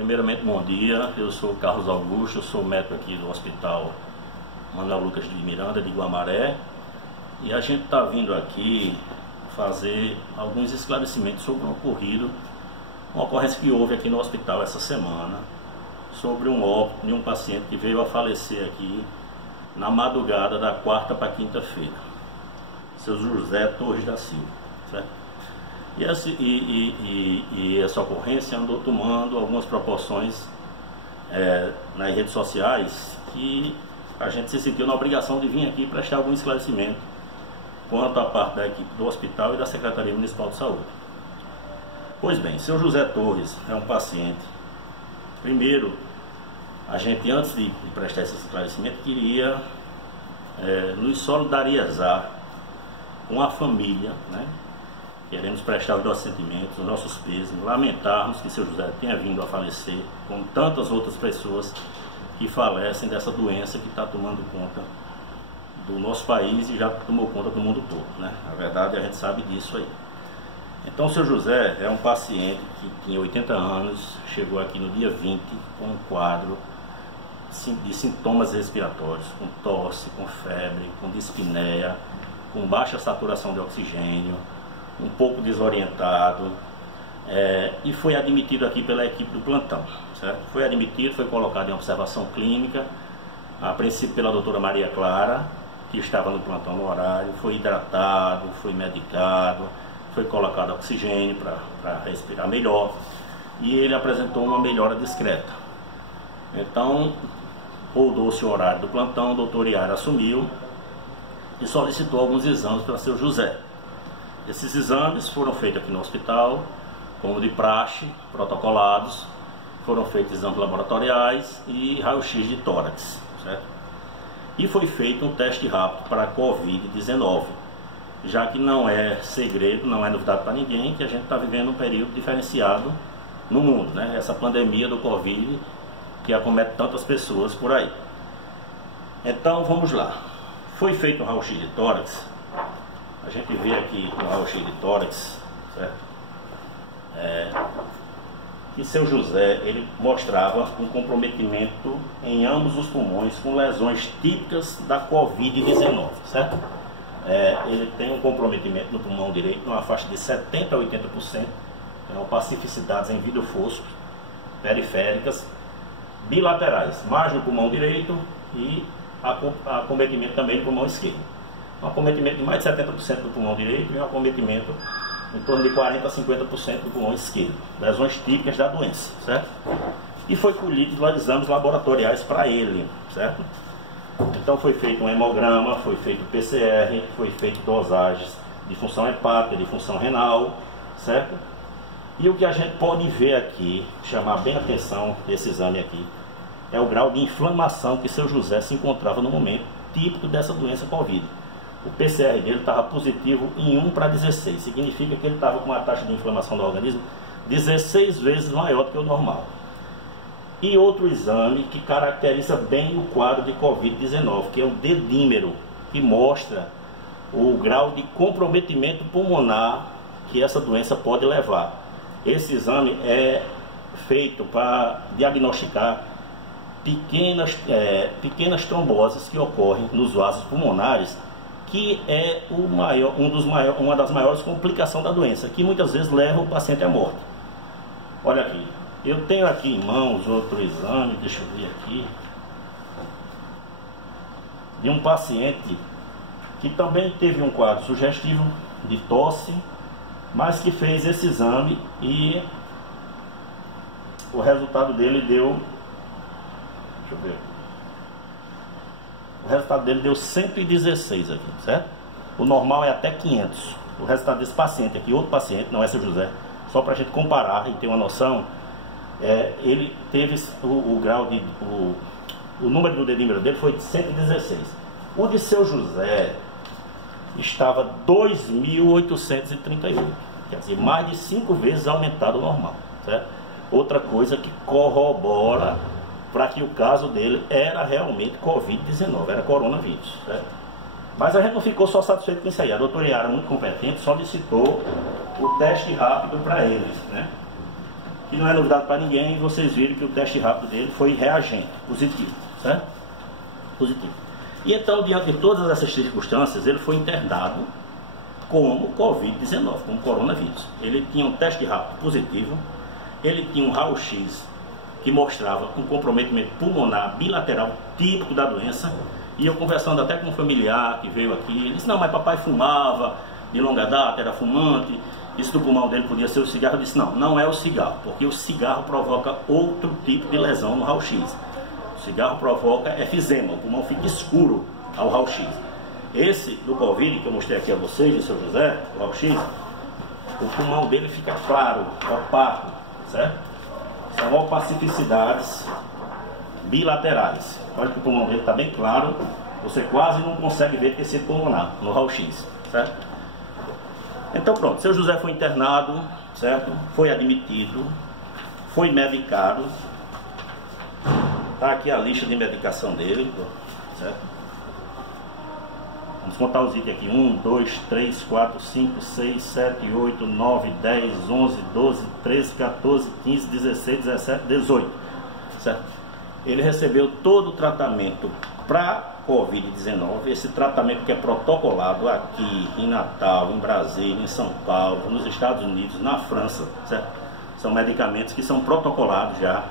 Primeiramente, bom dia. Eu sou Carlos Augusto, sou médico aqui do Hospital Manuel Lucas de Miranda, de Guamaré. E a gente está vindo aqui fazer alguns esclarecimentos sobre o ocorrido, uma ocorrência que houve aqui no hospital essa semana, sobre um óbito de um paciente que veio a falecer aqui na madrugada da quarta para quinta-feira, seu José Torres da Silva, certo? E essa ocorrência andou tomando algumas proporções nas redes sociais, que a gente se sentiu na obrigação de vir aqui prestar algum esclarecimento quanto à parte da equipe do hospital e da Secretaria Municipal de Saúde. Pois bem, seu José Torres é um paciente. Primeiro, a gente, antes de prestar esse esclarecimento, queria nos solidarizar com a família, né? Queremos prestar os nossos sentimentos, os nossos pesos, lamentarmos que seu José tenha vindo a falecer, como tantas outras pessoas que falecem dessa doença que está tomando conta do nosso país e já tomou conta do mundo todo, né? Na verdade, a gente sabe disso aí. Então, seu José é um paciente que tinha 80 anos, chegou aqui no dia 20 com um quadro de sintomas respiratórios, com tosse, com febre, com dispneia, com baixa saturação de oxigênio, um pouco desorientado, e foi admitido aqui pela equipe do plantão, certo? Foi admitido, foi colocado em observação clínica, a princípio pela doutora Maria Clara, que estava no plantão no horário, foi hidratado, foi medicado, foi colocado oxigênio para respirar melhor, e ele apresentou uma melhora discreta. Então, rodou-se o horário do plantão, o doutor Iara assumiu e solicitou alguns exames para seu José. Esses exames foram feitos aqui no hospital, como de praxe, protocolados, foram feitos exames laboratoriais e raio-x de tórax, certo? E foi feito um teste rápido para a Covid-19, já que não é segredo, não é novidade para ninguém, que a gente está vivendo um período diferenciado no mundo, né? Essa pandemia do Covid que acomete tantas pessoas por aí. Então, vamos lá. Foi feito um raio-x de tórax. A gente vê aqui no raio-x de tórax, certo? Que seu José, ele mostrava um comprometimento em ambos os pulmões, com lesões típicas da Covid-19, certo? Ele tem um comprometimento no pulmão direito, numa faixa de 70% a 80%, pacificidades em vidro fosco, periféricas, bilaterais, mais no pulmão direito e acometimento também no pulmão esquerdo. Um acometimento de mais de 70% do pulmão direito e um acometimento em torno de 40% a 50% do pulmão esquerdo. Lesões típicas da doença, certo? E foi colhido exames laboratoriais para ele, certo? Então foi feito um hemograma, foi feito PCR, foi feito dosagens de função hepática, de função renal, certo? E o que a gente pode ver aqui, chamar bem a atenção desse exame aqui, é o grau de inflamação que seu José se encontrava no momento, típico dessa doença Covid. O PCR dele estava positivo em 1/16, significa que ele estava com uma taxa de inflamação do organismo 16 vezes maior do que o normal. E outro exame que caracteriza bem o quadro de Covid-19, que é o dedímero, que mostra o grau de comprometimento pulmonar que essa doença pode levar. Esse exame é feito para diagnosticar pequenas tromboses que ocorrem nos vasos pulmonares, que é uma das maiores complicações da doença, que muitas vezes leva o paciente à morte. Olha aqui, eu tenho aqui em mãos outro exame, deixa eu ver aqui, de um paciente que também teve um quadro sugestivo de tosse, mas que fez esse exame e o resultado dele deu, deixa eu ver, o resultado dele deu 116 aqui, certo? O normal é até 500. O resultado desse paciente aqui, outro paciente, não é seu José, só para a gente comparar e ter uma noção, ele teve o número do dedímero dele foi de 116. O de seu José estava 2.838, quer dizer, mais de 5 vezes aumentado o normal, certo? Outra coisa que corrobora para que o caso dele era realmente Covid-19, era coronavírus, certo? Mas a gente não ficou só satisfeito com isso aí. A doutora Iara, muito competente, solicitou o teste rápido para eles, né? que não é novidade para ninguém, e vocês viram que o teste rápido dele foi reagente, positivo, certo? Positivo. E então, diante de todas essas circunstâncias, ele foi internado como Covid-19, como coronavírus. Ele tinha um teste rápido positivo, ele tinha um raio-x que mostrava um comprometimento pulmonar bilateral típico da doença. E eu conversando até com um familiar que veio aqui, ele disse: não, mas papai fumava de longa data, era fumante, isso do pulmão dele podia ser o cigarro. Eu disse: não, não é o cigarro, porque o cigarro provoca outro tipo de lesão no raio-x. O cigarro provoca efizema, o pulmão fica escuro ao raio-x. Esse do Covid que eu mostrei aqui a vocês, de seu José, o raio-x, o pulmão dele fica claro, opaco, certo? São opacificidades bilaterais. Olha que o pulmão dele está bem claro, você quase não consegue ver tecido pulmonar no raio-x, certo? Então pronto, seu José foi internado, certo? Foi admitido, foi medicado. Está aqui a lista de medicação dele, certo? Vamos contar os itens aqui: 1, 2, 3, 4, 5, 6, 7, 8, 9, 10, 11, 12, 13, 14, 15, 16, 17, 18, certo? Ele recebeu todo o tratamento para Covid-19, esse tratamento que é protocolado aqui em Natal, em Brasília, em São Paulo, nos Estados Unidos, na França, certo? São medicamentos que são protocolados já,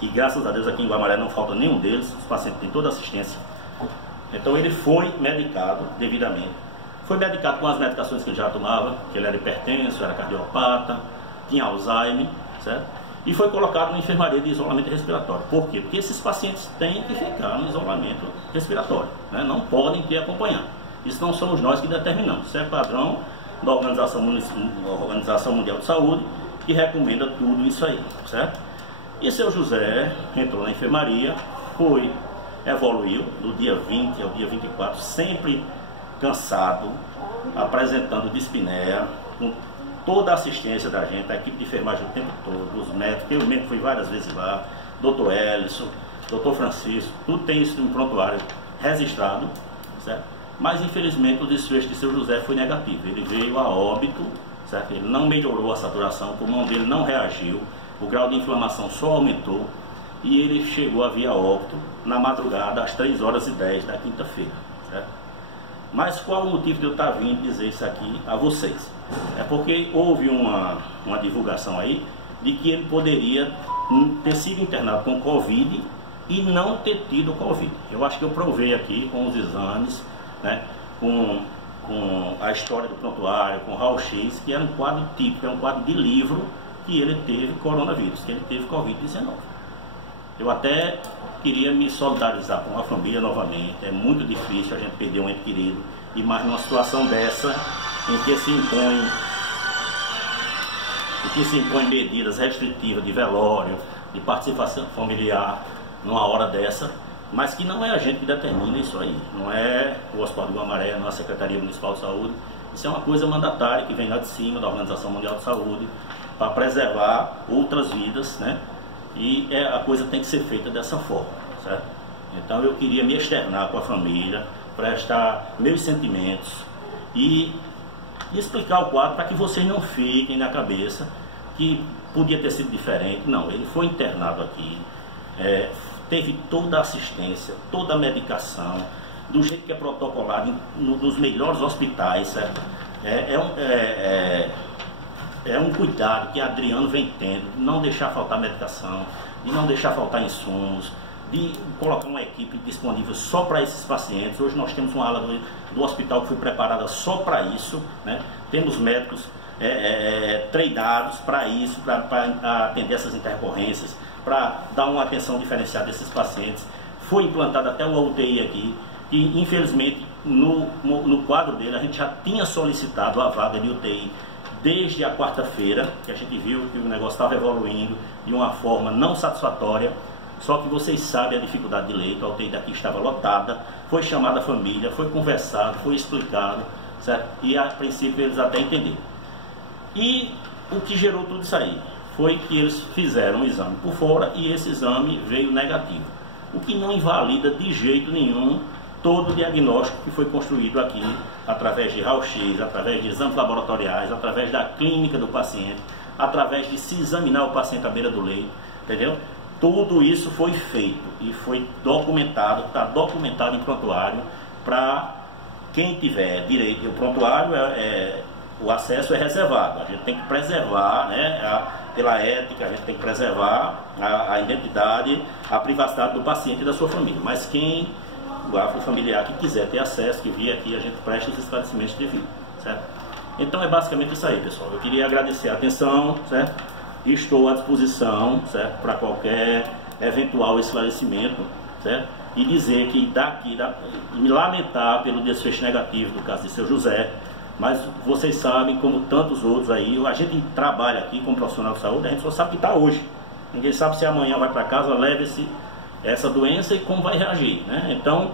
e graças a Deus aqui em Guamaré não falta nenhum deles, os pacientes têm toda a assistência. Então ele foi medicado devidamente, foi medicado com as medicações que ele já tomava, que ele era hipertenso, era cardiopata, tinha Alzheimer, certo? E foi colocado na enfermaria de isolamento respiratório. Por quê? Porque esses pacientes têm que ficar no isolamento respiratório, né? Não podem ter acompanhante. Isso não somos nós que determinamos, isso é padrão da Organização Mundial de Saúde, que recomenda tudo isso aí, certo? E seu José entrou na enfermaria, evoluiu do dia 20 ao dia 24, sempre cansado, apresentando dispneia, com toda a assistência da gente, a equipe de enfermagem o tempo todo, os médicos, eu mesmo fui várias vezes lá, Dr. Ellison, Dr. Francisco, tudo tem isso no prontuário registrado, certo? Mas infelizmente o desfecho de seu José foi negativo, ele veio a óbito, certo? Ele não melhorou a saturação, o pulmão dele não reagiu, o grau de inflamação só aumentou, e ele chegou a vir a óbito na madrugada às 3h10 da quinta-feira, certo? Mas qual o motivo de eu estar vindo dizer isso aqui a vocês? É porque houve uma divulgação aí de que ele poderia ter sido internado com Covid e não ter tido Covid. Eu acho que eu provei aqui com os exames, né, com a história do prontuário, com o raio-x, que era um quadro típico, é um quadro de livro que ele teve coronavírus, que ele teve Covid-19. Eu até queria me solidarizar com a família novamente. É muito difícil a gente perder um ente querido, e mais numa situação dessa, em que se impõe medidas restritivas de velório, de participação familiar numa hora dessa, mas que não é a gente que determina isso aí. Não é o Hospital de Guamaré, não é a Secretaria Municipal de Saúde. Isso é uma coisa mandatária que vem lá de cima, da Organização Mundial de Saúde, para preservar outras vidas, né? E a coisa tem que ser feita dessa forma, certo? Então eu queria me externar com a família, prestar meus sentimentos e explicar o quadro para que vocês não fiquem na cabeça que podia ter sido diferente. Não, ele foi internado aqui, teve toda a assistência, toda a medicação, do jeito que é protocolado nos melhores hospitais, certo? É um cuidado que Adriano vem tendo, de não deixar faltar medicação, de não deixar faltar insumos, de colocar uma equipe disponível só para esses pacientes. Hoje nós temos uma ala do hospital que foi preparada só para isso, né? Temos médicos treinados para isso, para atender essas intercorrências, para dar uma atenção diferenciada a esses pacientes. Foi implantado até uma UTI aqui, e infelizmente no quadro dele a gente já tinha solicitado a vaga de UTI desde a quarta-feira, que a gente viu que o negócio estava evoluindo de uma forma não satisfatória. Só que vocês sabem a dificuldade de leito, a UTI daqui estava lotada, foi chamada a família, foi conversado, foi explicado, certo? E a princípio eles até entenderam. E o que gerou tudo isso aí foi que eles fizeram um exame por fora e esse exame veio negativo, o que não invalida de jeito nenhum todo o diagnóstico que foi construído aqui, através de raio-x, através de exames laboratoriais, através da clínica do paciente, através de se examinar o paciente à beira do leito, entendeu? Tudo isso foi feito e foi documentado, está documentado em prontuário para quem tiver direito. O prontuário o acesso é reservado, a gente tem que preservar, né, pela ética, a gente tem que preservar a identidade, a privacidade do paciente e da sua família. Mas quem, o familiar que quiser ter acesso, que vier aqui, a gente presta os esclarecimentos devidos, certo? Então é basicamente isso aí, pessoal. Eu queria agradecer a atenção, certo? Estou à disposição, certo, para qualquer eventual esclarecimento, certo? E dizer que me lamentar pelo desfecho negativo do caso de seu José, mas vocês sabem, como tantos outros aí, a gente trabalha aqui como profissional de saúde, a gente só sabe que está hoje. Ninguém sabe se amanhã vai para casa, leva essa doença e como vai reagir, né? Então,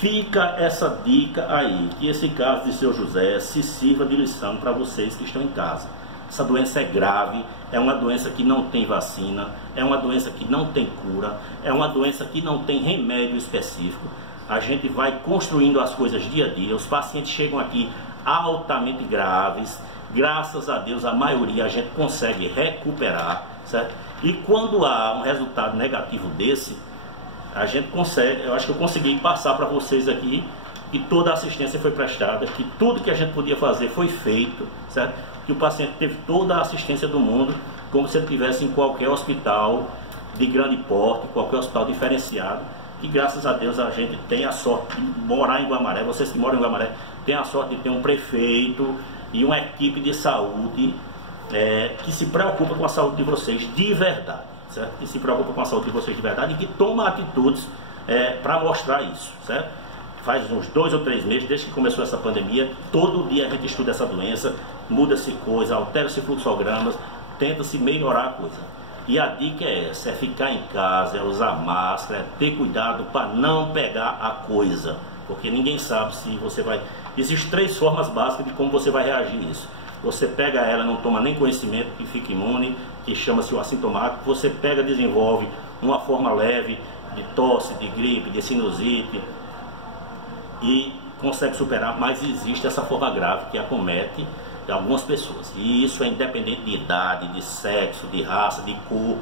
fica essa dica aí, que esse caso de seu José se sirva de lição para vocês que estão em casa. Essa doença é grave, é uma doença que não tem vacina, é uma doença que não tem cura, é uma doença que não tem remédio específico. A gente vai construindo as coisas dia a dia, os pacientes chegam aqui altamente graves, graças a Deus a maioria a gente consegue recuperar, certo? E quando há um resultado negativo desse, a gente consegue, eu acho que eu consegui passar para vocês aqui que toda a assistência foi prestada, que tudo que a gente podia fazer foi feito, certo? Que o paciente teve toda a assistência do mundo, como se ele estivesse em qualquer hospital de grande porte, qualquer hospital diferenciado, e graças a Deus a gente tem a sorte de morar em Guamaré. Vocês que moram em Guamaré têm a sorte de ter um prefeito e uma equipe de saúde que se preocupa com a saúde de vocês de verdade, certo? Que se preocupa com a saúde de vocês de verdade e que toma atitudes para mostrar isso, certo? Faz uns 2 ou 3 meses, desde que começou essa pandemia, todo dia a gente estuda essa doença, muda-se coisa, altera-se fluxogramas, tenta-se melhorar a coisa. E a dica é essa, é ficar em casa, é usar máscara, é ter cuidado para não pegar a coisa. Porque ninguém sabe se você vai... Existem 3 formas básicas de como você vai reagir nisso. Você pega ela, não toma nem conhecimento, que fica imune, que chama-se o assintomático. Você pega, desenvolve uma forma leve de tosse, de gripe, de sinusite, e consegue superar, mas existe essa forma grave que acomete algumas pessoas, e isso é independente de idade, de sexo, de raça, de cor.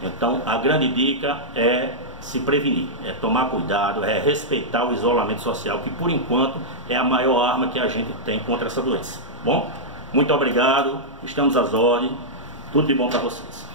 Então a grande dica é se prevenir, é tomar cuidado, é respeitar o isolamento social, que por enquanto é a maior arma que a gente tem contra essa doença. Bom, muito obrigado, estamos às ordens, tudo de bom para vocês.